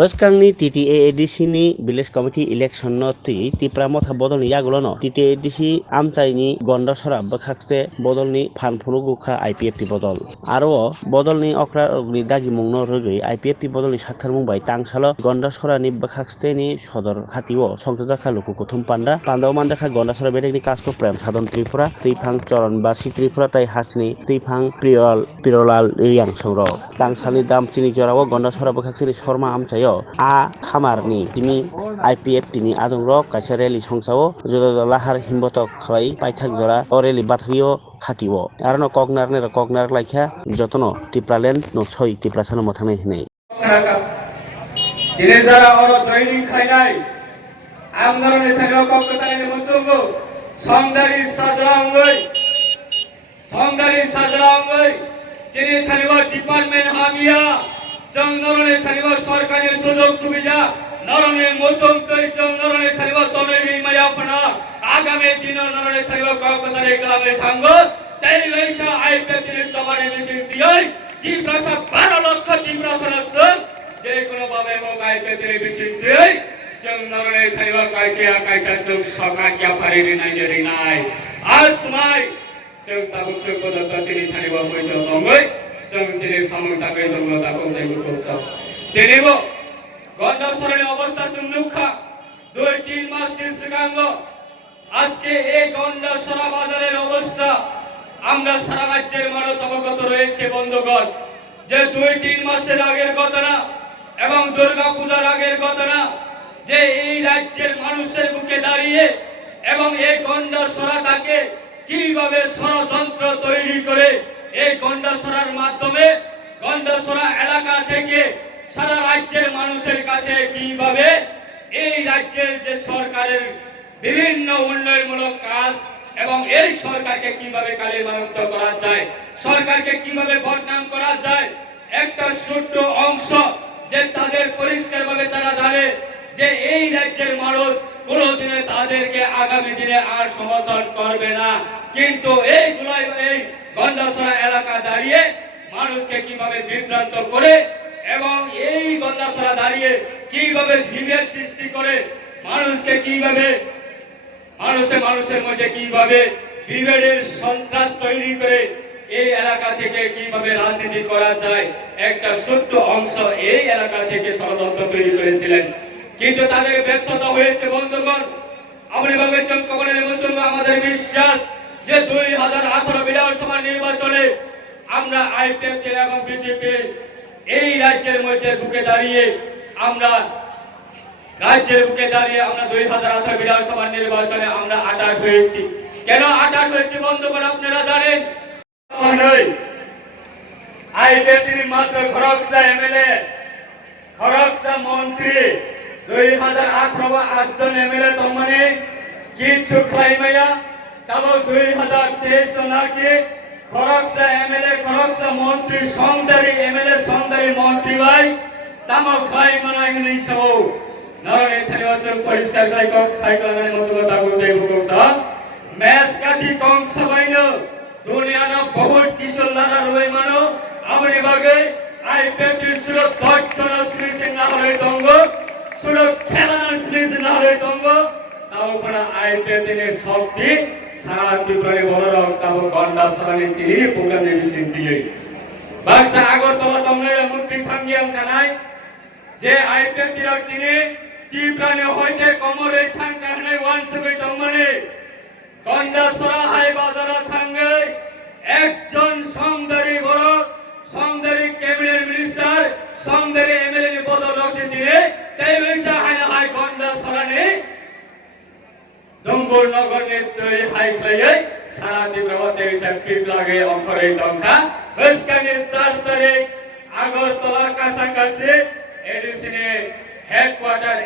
Baskanni TTAADC ni village committee election no ti tipra motha bodol ni yagulo no TTAADC amchai ni gonda sora bakhakse bodol ni phanphuru gukha IPF ti bodol aro bodol ni okra ni dagi mungno rogui IPF ti bodol ni sakthar mung bai tangsalo gonda sora ni bakhakse ni sodor hatio songtja khaluku kuthum panda pandao mandakha gonda sora bedek ni kasko prem sadon tripura tripang choron basi tripura tai hasni tripang pirolal riang songro tangsali dam chini jorao gonda sora bakhakse ni sorma amchai a khamarni timi IPF tini adungrok kaisa rally songsao jodo lahar himbotok khlai paithak jora o rally bathio hatio arno koknar laikha jotono tipralen no soi tiprasano mothane hinai dine jara oro training khainai আমদারনে থাকলেও কক্কতানে মুচুঙ্গো সংদারি সাজরাঙ্গই যিনি থাকলেও department হামিয়া জংনরনে থাকলেও সরকারি সুযোগ সুবিধা নরনে মুচুঙ্গই জংনরনে থাকলেও তনরি মায়াপনা আগামী দিন নরনে থাকলেও কক্কতানে গ্রামে থাঙ্গো তাই লইসা আইপিএফের জমানে মেশিন দিয়াই ত্রিপ্রাসা 12 লক্ষ ত্রিপ্রাসা লক্ষ যে কোনো ভাবে এবং আইপিএফের মেশিন দিয়াই জংনরনে থাকলেও কাইসা যোগ সরকার পারিনি নাই আজ সময় जों ताबुक पदार्थ चिनि थानिबा फैतो दंगै जों दिनै सामंताखै दङ ताबुक दैगुरखौ दिनैबो गन्डासरनि अवस्था जों नुखा 2-3 মাসের सिगांग আজকে এই গন্ডাসরা বাজারের অবস্থা আমরা সারা রাজ্যের মানুষ অবগত রয়েছে বন্ধুগণ যে 2-3 মাসের আগের ঘটনা এবং দুর্গা পূজার আগের ঘটনা যে এই রাজ্যের মানুষের বুকে দাঁড়িয়ে এবং এই গন্ডাসরা তাকে কিভাবে ষড়যন্ত্র তৈরি করে এই গন্ডাসরার মাধ্যমে গন্ডাসরা এলাকা থেকে সারা রাজ্যের মানুষের কাছে কিভাবে এই রাজ্যের যে সরকারের বিভিন্ন উন্নয়নমূলক কাজ এবং এই সরকারকে কিভাবে কালিমামুক্ত করা যায় সরকারকে কিভাবে বদনাম করা যায় একটা ছোট্ট অংশ যে তাদের পরিষ্কারভাবে তারা জানে যে এই রাজ্যের মানুষ কোনদিনে তাদেরকে আগামী দিনে আর সমর্থন করবে না কিন্তু এই গন্ডাসরা এলাকা দাঁড়িয়ে মানুষকে কিভাবে বিভ্রান্ত করে এবং এই গন্ডাসরা দাঁড়িয়ে কিভাবে বিভেদ সৃষ্টি করে মানুষকে কিভাবে মানুষের মধ্যে কিভাবে বিভেদের সন্ত্রাস তৈরি করে এই এলাকা থেকে কিভাবে রাজনীতি করা যায় একটা ছোট্ট অংশ এই এলাকা থেকে ষড়যন্ত্র তৈরি করেছিলেন কিন্তু তাদের ব্যর্থতা হয়েছে বন্ধুগণ আমরিবাগের চক্রবর্তীর মুসলমান আমাদের বিশ্বাস যে 2018 বিধানসভা নির্বাচনে আমরা আইপিএফ এবং বিজেপি এই রাজ্যের মধ্যে বুকে দাঁড়িয়ে আমরা 2018 বিধানসভা নির্বাচনে আমরা 28 হয়েছি কেন 28 হয়েছে বন্ধুগণ আপনারা জানেন আইপিএফ মাত্র খড়গসা এমএলএ খড়গসা মন্ত্রী 2018 আটজন এমএলএ তমনে কিছু খাইমাইয়া তাবো 2023 সনাকে খড়গসা এমএলএ খড়গসা মন্ত্রী সংদারি এমএলএ সংদারি মন্ত্রী ভাই তামো খাইমানা ইংলিশও নরনে থানিওচন পরিষ্কার গায়ক সাইকেলনে মতগতা করতে বুকসা ম্যাচ কাটি কম সবাইনো দুনিয়ানা বহুত কিশোরলারা রই মানো আমরি বাগে আইপিএফ সুরত দক্ষণ শ্রী সিং নাহলে দঙ্গ সুরত খেলানা শ্রী সিং নাহলে দঙ্গ তাও পড়া আইপিএফ এর শক্তি সারা ত্রিপুরায় বড় রক্তাব গন্ডাসরানি তিনি প্রোগ্রামে মিশন দিয়ে বাক্সা আগরতলা দমনের মন্ত্রী থাঙ্গিয়াম কানাই যে আইপিএফ এর তিনি ত্রিপুরানে হইতে কমরে থাং কানাই ওয়ানসবে দমনে গন্ডাসরা হাই বাজার থাঙ্গে একজন সংদারি বড় সংদারি ক্যাবিনেট মিনিস্টার সংদারি এমএলএ বদল রাখছে দিয়ে তাই লইসা হাই গন্ডাসরানি দম্বুর নগর নেত্রী হাই ক্লাইয়ে সারা ত্রিপুরাতে ফিট লাগে অঙ্করে দংখা বসকানি 4 তারিখ আগরতলা কাছাকাছি এডিসিনে হেডকোয়ার্টার